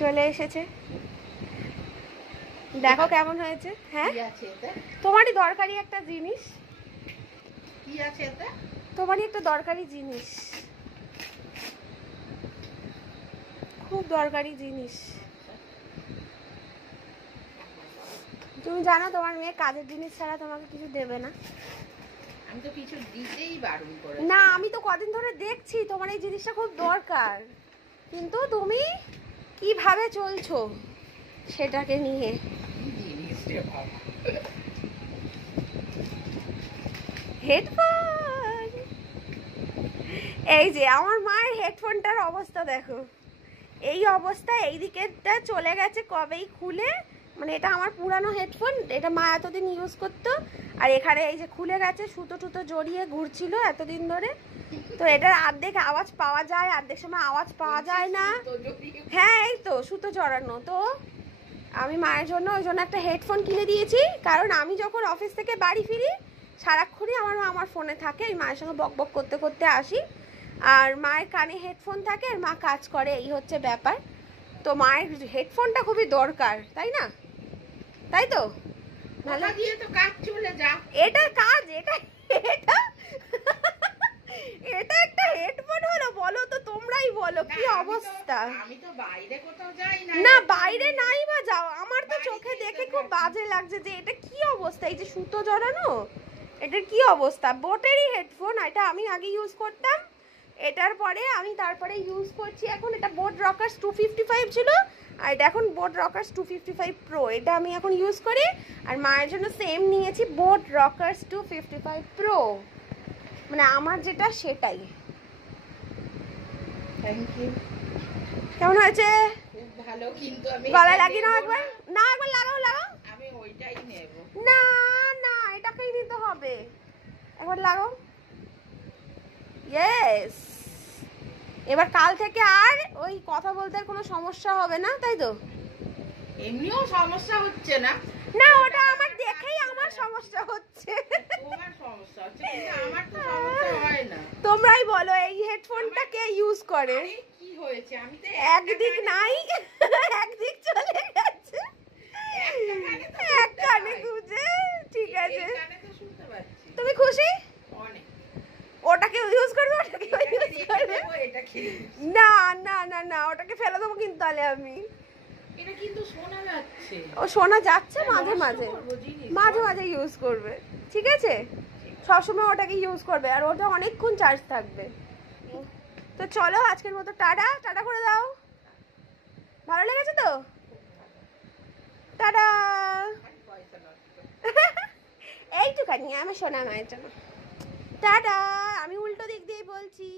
চলে এসেছে, দেখো কেমন হয়েছে। হ্যাঁ তোমারই দরকারি একটা জিনিস, কি আছে এতে? তোমারই একটা দরকারি জিনিস, খুব দরকারি জিনিস। তুমি জানো তোমার মেয়ে কাজের জিনিস ছাড়া তোমাকে কিছু দেবে না। আমি তো কিছু দিতেই বারণ করে না, আমি তো কদিন ধরে দেখছি তোমার এই জিনিসটা খুব দরকার, কিন্তু তুমি কিভাবে চলছো সেটাকে নিয়ে। হেডফোন, এই যে আমার মায়ের হেডফোনটার অবস্থা দেখো, এই অবস্থা, এই দিকেরটা চলে গেছে কবেই খুলে, মানে এটা আমার পুরানো হেডফোন, এটা মা এতদিন ইউজ করতো, আর এখানে এই যে খুলে গেছে, সুতো টুতো জড়িয়ে ঘুরছিল এতদিন ধরে, তো এটার অর্ধেক আওয়াজ পাওয়া যায়, অর্ধেক সময় আওয়াজ পাওয়া যায় না। হ্যাঁ এই তো সুতো জড়ানো। তো আমি মায়ের জন্য ওই জন্য একটা হেডফোন কিনে দিয়েছি, কারণ আমি যখন অফিস থেকে বাড়ি ফিরি সারাক্ষণই আমার মা আমার ফোনে থাকে, এই মায়ের সঙ্গে বক বক করতে করতে আসি, আর মায়ের কানে হেডফোন থাকে আর মা কাজ করে, এই হচ্ছে ব্যাপার। তো মায়ের হেডফোনটা খুবই দরকার, তাই না? তাই তো, নালা দিয়ে তো কাজ চলে যা। এটা কাজ, এটা এটা এটা একটা হেডফোন হলো? বলো তো, তোমরাই বলো কি অবস্থা। আমি তো বাইরে কোথাও যাই না। না বাইরে নাই বা যাও, আমার তো চোখে দেখে খুব বাজে লাগছে যে এটা কি অবস্থা, এই যে সুতো জড়ানো, এটার কি অবস্থা। বোটেরই হেডফোন, এটা আমি আগে ইউজ করতাম, এটার পরে আমি তারপরে ইউজ করছি এখন, এটা বোট রকার্স 255 ছিল, আর এটা এখন বোট রকার্স 255 প্রো, এটা আমি এখন ইউজ করি। আর মায়ের জন্য সেম নিয়েছি বোট রকার্স 255 প্রো, মানে আমার যেটা সেটাই। Thank you. কেমন হয়েছে? খুব ভালো, কিন্তু আমি গলায় লাগিয়ে নাও একবার, না একবার লাগাও লাগাও। আমি ওইটাই নেব। না না, এটাকেই নিতে হবে, একবার লাগাও। ইয়েস, এবার কাল থেকে আর ওই কথা বলতে আর কোনো সমস্যা হবে না, তাই তো? এমনিও সমস্যা হচ্ছে না। না ওটা আমার দেখেই আমার সমস্যা হচ্ছে। তোমার সমস্যা হচ্ছে, কিন্তু আমার তো সমস্যা হয় না। তোমরাই বলো এই হেডফোনটা কে ইউজ করে? কি হয়েছে, আমি তো একদিক নাই, একদিক চলে গেছে, এক কানে গুঁজে। ঠিক আছে, তুমি খুশি? ওটাকে ইউজ করবে, ওটাকে ইউজ করবে? না না না না, ওটাকে ফেলে দেবো কিন্তু তাহলে আমি। এটা কিন্তু শোনা যাচ্ছে। ও শোনা যাচ্ছে মাঝে মাঝে, মাঝে মাঝে ইউজ করবে, ঠিক আছে? সবসময় ওটাকে ইউজ করবে, আর ওটা অনেকক্ষণ চার্জ থাকবে। তো চলো আজকের মতো টাটা, টাটা করে দাও। ভালো লেগেছে তো? টাটা। এইটুখানি আমার সোনা মায়ের জন্য টাটা। আমি উল্টো দিক দিয়ে বলছি।